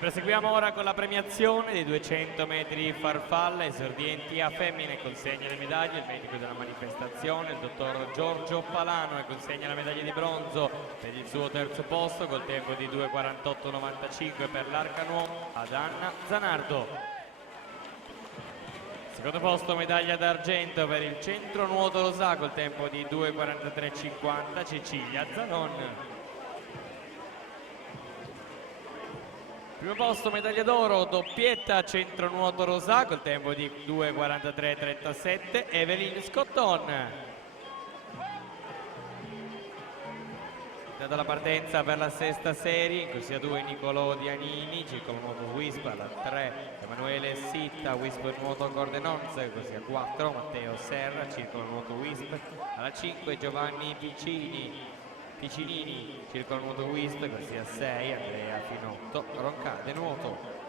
Proseguiamo ora con la premiazione dei 200 metri di farfalla, esordienti a femmine. Consegna le medaglie il medico della manifestazione, il dottor Giorgio Palano, e consegna la medaglia di bronzo per il suo terzo posto col tempo di 2:48,95 per l'Arcanuo ad Anna Zanardo. Secondo posto medaglia d'argento per il centro nuoto Rosà col tempo di 2:43,50 Cecilia Zanon. Primo posto medaglia d'oro doppietta centro nuoto Rosà col tempo di 2:43,37 Evelyn Scotton. Data la partenza per la sesta serie, in corsia 2 Nicolò Dianini, circolo nuoto Wisp, alla 3 Emanuele Sitta, Wisp nuoto Cordenons, corsia 4 Matteo Serra, circolo nuoto Wisp, alla 5 Giovanni Piccinini, circolo nuoto Wisp, corsia 6 Andrea Finotto, Roncade nuoto.